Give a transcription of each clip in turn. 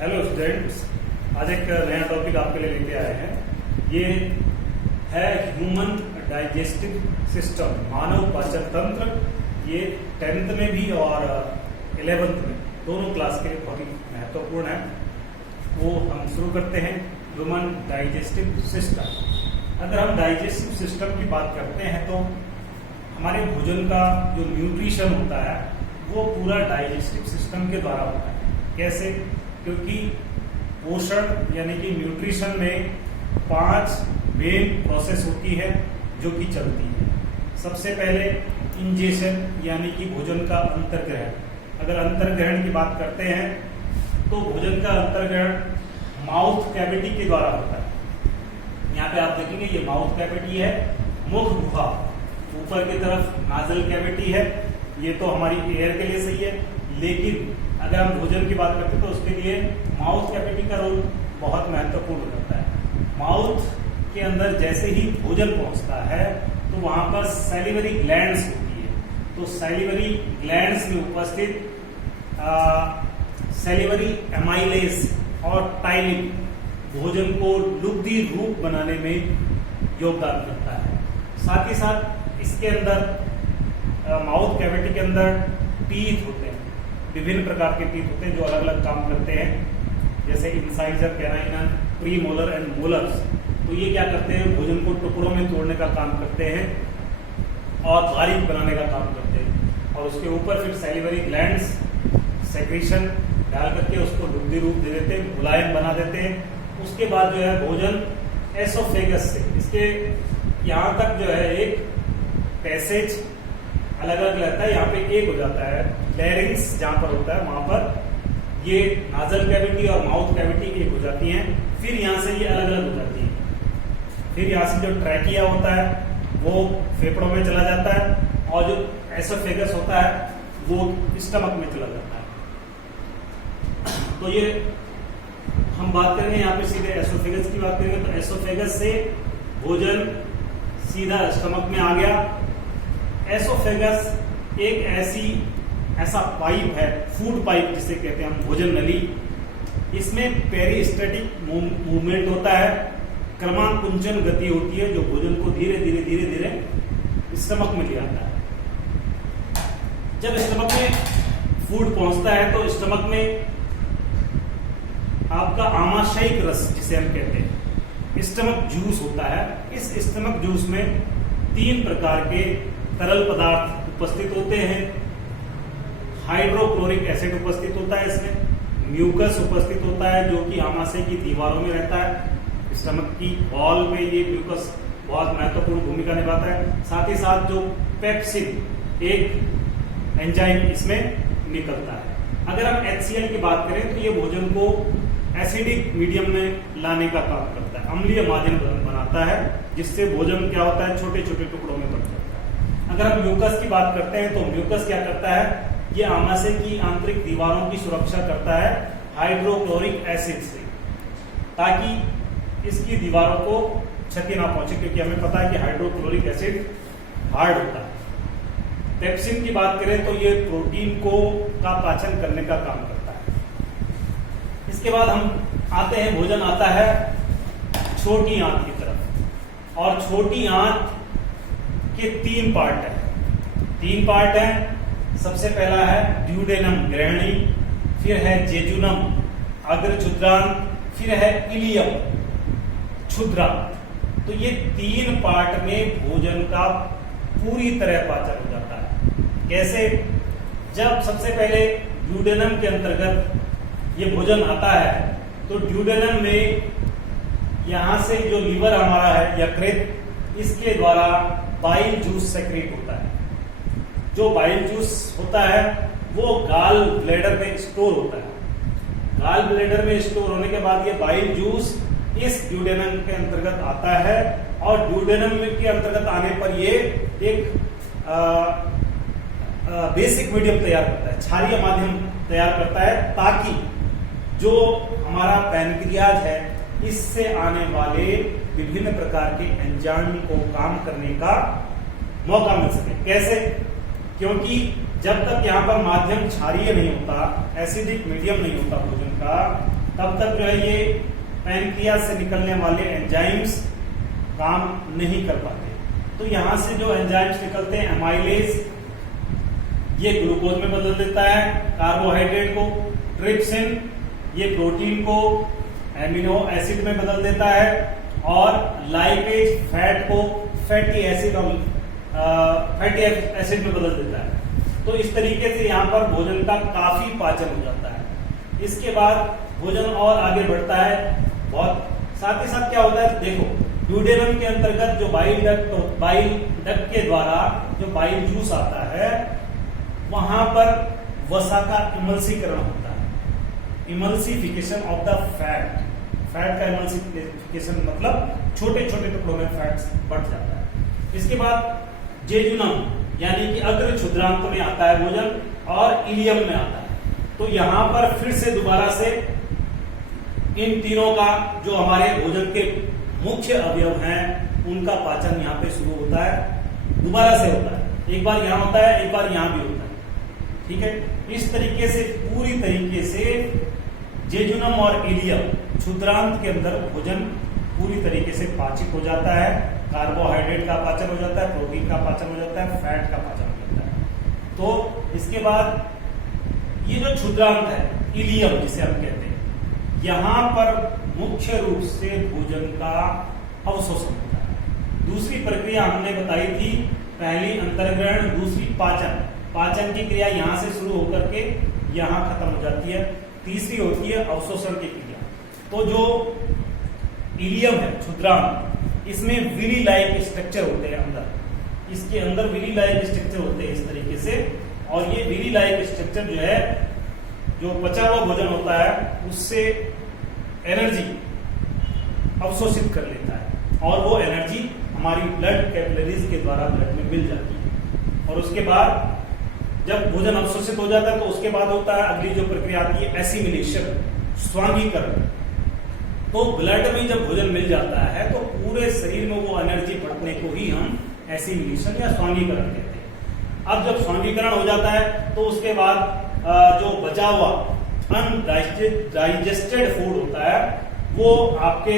Hello students, आज एक नया टॉपिक आपके लिए लेके आए हैं। ये है ह्यूमन डाइजेस्टिव सिस्टम, मानव पाचन तंत्र। ये 10th में भी और 11th में दोनों क्लास के लिए बहुत ही महत्वपूर्ण है। वो हम शुरू करते हैं, ह्यूमन डाइजेस्टिव सिस्टम। अगर हम डाइजेस्टिव सिस्टम की बात करते हैं तो हमारे भोजन का जो न्यूट्रिशन होता है वो पूरा डाइजेस्टिव सिस्टम के द्वारा होता है। कैसे? क्योंकि पोषण यानी कि न्यूट्रिशन में 5 मेन प्रोसेस होती है जो कि चलती है। सबसे पहले इंजेशन यानी कि भोजन का अंतर्ग्रहण। अगर अंतर्ग्रहण की बात करते हैं तो भोजन का अंतर्ग्रहण माउथ कैविटी के द्वारा होता है। यहाँ पे आप देखेंगे ये माउथ कैविटी है, मुख गुहा ऊपर की तरफ नाजल कैविटी है। ये तो हमारी एयर के लिए सही है, लेकिन अगर हम भोजन की बात करते हैं तो उसके लिए माउथ कैविटी का रोल बहुत महत्वपूर्ण हो जाता है। माउथ के अंदर जैसे ही भोजन पहुंचता है तो वहां पर सैलिवरी ग्लैंड्स होती है। तो सैलिवरी ग्लैंड्स में उपस्थित सैलिवरी एमाइलेज और टाइलिन भोजन को लुब्धि रूप बनाने में योगदान करता है। साथ ही साथ इसके अंदर माउथ कैविटी के अंदर टीथ होते हैं, विभिन्न प्रकार के टीथ होते हैं जो अलग अलग काम करते हैं, जैसे incisor, canine, premolar and molars. तो ये क्या करते हैं? भोजन को टुकड़ों में तोड़ने का काम करते हैं और बारीक बनाने का काम करते हैं। और उसके ऊपर फिर सैलिवरी ग्लैंड्स सेक्रीशन डाल करके उसको लुब्धि रूप दे देते हैं, मुलायम बना देते हैं। उसके बाद जो है भोजन एसोफेगस से, इसके यहाँ तक जो है एक पैसेज अलग अलग रहता है। यहाँ पे एक हो जाता है लैरिंग्स, जहां पर होता है वहां पर ये नाजल कैविटी और माउथ कैविटी एक हो जाती हैं। फिर यहाँ से ये अलग अलग हो जाती है। फिर यहाँ से जो ट्रैकिया होता है वो फेफड़ों में चला जाता है और जो एसोफेगस होता है वो स्टमक में चला जाता है। तो ये हम बात करेंगे यहाँ पे सीधे एसोफेगस की बात करेंगे तो एसोफेगस से भोजन सीधा स्टमक में आ गया। एसोफेगस एक ऐसा पाइप है, फूड पाइप जिसे कहते हैं हम, भोजन नली। इसमें पेरिस्टेटिक मूवमेंट होता है, क्रमांकुंचन गति होती है जो भोजन को धीरे धीरे धीरे धीरे स्टमक में ले आता है। जब स्टमक में फूड पहुंचता है तो स्टमक में आपका आमाशयिक रस जिसे हम कहते हैं, स्टमक जूस होता है। इस स्टमक जूस में 3 प्रकार के तरल पदार्थ उपस्थित होते हैं। हाइड्रोक्लोरिक एसिड उपस्थित होता है, इसमें म्यूकस उपस्थित होता है जो कि आमाशय की दीवारों में रहता है। स्टमक की वॉल में ये म्यूकस बहुत महत्वपूर्ण भूमिका निभाता है। साथ ही साथ जो पेप्सिन एक एंजाइम इसमें निकलता है। अगर हम HCl की बात करें तो ये भोजन को एसिडिक मीडियम में लाने का काम करता है, अम्लीय माध्यम बनाता है, जिससे भोजन क्या होता है, छोटे छोटे टुकड़ों में बंट जाता है। अगर हम म्यूकस की बात करते हैं तो म्यूकस क्या करता है? ये आमाशय की आंतरिक दीवारों की सुरक्षा करता है हाइड्रोक्लोरिक एसिड से, ताकि इसकी दीवारों को क्षति ना पहुंचे, क्योंकि हमें पता है कि हाइड्रोक्लोरिक एसिड हार्ड होता है। पेप्सिन की बात करें तो ये प्रोटीन का पाचन करने का काम करता है। इसके बाद हम आते हैं, भोजन आता है छोटी आंत की तरफ, और छोटी आंत के 3 पार्ट है। 3 पार्ट है। सबसे पहला है ड्यूडेनम, ग्रहणी, फिर है जेजुनम, अग्र क्षुद्रांत, फिर है इलियम, क्षुद्रांत। तो ये 3 पार्ट में भोजन का पूरी तरह पाचन हो जाता है। कैसे? जब सबसे पहले ड्यूडेनम के अंतर्गत ये भोजन आता है तो ड्यूडेनम में यहां से जो लीवर हमारा है, यकृत, इसके द्वारा बाइल जूस सेक्रेट होता है। जो बाइल जूस होता है वो गाल ब्लैडर में स्टोर होता है। गाल ब्लैडर में स्टोर होने के बाद ये बाइल जूस इस ड्यूडेनम के अंतर्गत आता है, और ड्यूडेनम के अंतर्गत आने पर ये एक बेसिक मीडियम तैयार करता है, क्षारीय माध्यम तैयार करता है, ताकि जो हमारा पैनक्रियाज है इससे आने वाले विभिन्न प्रकार के एंजाइम को काम करने का मौका मिल सके। कैसे? क्योंकि जब तक यहाँ पर माध्यम क्षारीय नहीं होता, एसिडिक मीडियम नहीं होता भोजन का, तब तक जो है ये पैनक्रियाज से निकलने वाले एंजाइम्स काम नहीं कर पाते। तो यहां से जो एंजाइम्स निकलते हैं एमाइलेज, ये ग्लूकोज में बदल देता है कार्बोहाइड्रेट को, ट्रिप्सिन ये प्रोटीन को एमिनो एसिड में बदल देता है, और लाइपेज फैट को फैटी एसिड में बदल देता है। तो इस तरीके से यहाँ पर भोजन का काफी पाचन हो जाता है। इसके बाद भोजन और आगे बढ़ता है बहुत, साथ ही साथ क्या होता है देखो, ड्यूडेनम के अंतर्गत जो बाइल डक्ट के द्वारा जो बाइल जूस आता है, वहां पर वसा का इमल्सीकरण होता है, emulsification of the fat. Fat का इमल्सिफिकेशन मतलब छोटे छोटे टुकड़ों में फैट्स बढ़ जाता है। इसके बाद जेजुनम यानी कि अग्र क्षुद्रांत में आता है भोजन, और इलियम में आता है। तो यहां पर फिर से दोबारा से इन तीनों का जो हमारे भोजन के मुख्य अवयव हैं उनका पाचन यहाँ पे शुरू होता है, दोबारा से होता है। एक बार यहाँ होता है, एक बार यहाँ भी होता है, ठीक है। इस तरीके से पूरी तरीके से जेजुनम और इलियम क्षुद्रांत के अंदर भोजन पूरी तरीके से पाचित हो जाता है। कार्बोहाइड्रेट का पाचन हो जाता है, प्रोटीन का पाचन हो जाता है, फैट का पाचन हो जाता है। तो इसके बाद ये जो क्षुद्रांत है इलियम जिसे हम कहते हैं, यहां पर मुख्य रूप से भोजन का अवशोषण होता है। दूसरी प्रक्रिया हमने बताई थी, पहली अंतर्ग्रहण, दूसरी पाचन। पाचन की क्रिया यहां से शुरू होकर के यहां खत्म हो जाती है। तीसरी होती है अवशोषण की क्रिया। तो जो इलियम है क्षुद्रांत, इसमें विली लाइक स्ट्रक्चर होते हैं अंदर, इसके अंदर विली लाइक स्ट्रक्चर होते हैं इस तरीके से, और ये विली लाइक स्ट्रक्चर जो है, जो पचा हुआ भोजन होता है उससे एनर्जी अवशोषित कर लेता है, और वो एनर्जी हमारी ब्लड कैपिलरीज के द्वारा ब्लड में मिल जाती है। और उसके बाद जब भोजन अवशोषित हो जाता है तो उसके बाद होता है अगली जो प्रक्रिया आती है एसिमिलेशन, स्वांगीकरण। तो ब्लड में जब भोजन मिल जाता है तो पूरे शरीर में वो एनर्जी बढ़ने को ही हम एसिमिलेशन या स्वांगीकरण कहते हैं। अब जब स्वांगीकरण हो जाता है तो उसके बाद जो बचा हुआ अनडाइजेस्टेड फूड होता है वो आपके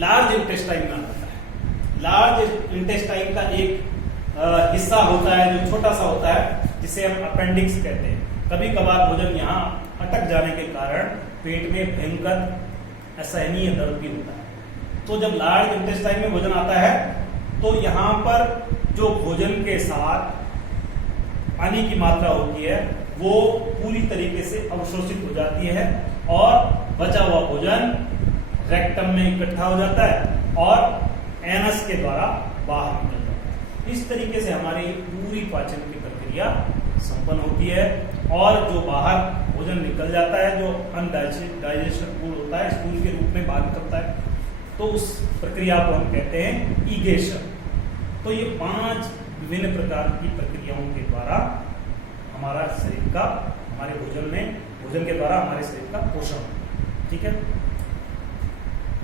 लार्ज इंटेस्टाइन में आता है। लार्ज इंटेस्टाइन का एक हिस्सा होता है जो छोटा सा होता है, जिसे हम अपेंडिक्स कहते हैं। कभी कभार भोजन यहाँ अटक जाने के कारण पेट में भयंकर असहनीय दर्द भी होता है। तो जब लार्ज इंटेस्टाइन में भोजन आता है तो यहाँ पर जो भोजन के साथ पानी की मात्रा होती है वो पूरी तरीके से अवशोषित हो जाती है, और बचा हुआ भोजन रेक्टम में इकट्ठा हो जाता है और एनस के द्वारा बाहर निकल जाता है। इस तरीके से हमारी पूरी पाचन की प्रक्रिया संपन्न होती है, और जो बाहर भोजन निकल जाता है, जो अनडाइजेस्टेड फूड होता है, स्टूल के रूप में बाहर निकलता है, तो उस प्रक्रिया को हम कहते हैं ईगेशन। तो ये 5 विभिन्न प्रकार की प्रक्रियाओं के द्वारा हमारा शरीर का, हमारे भोजन के द्वारा हमारे शरीर का पोषण, ठीक है।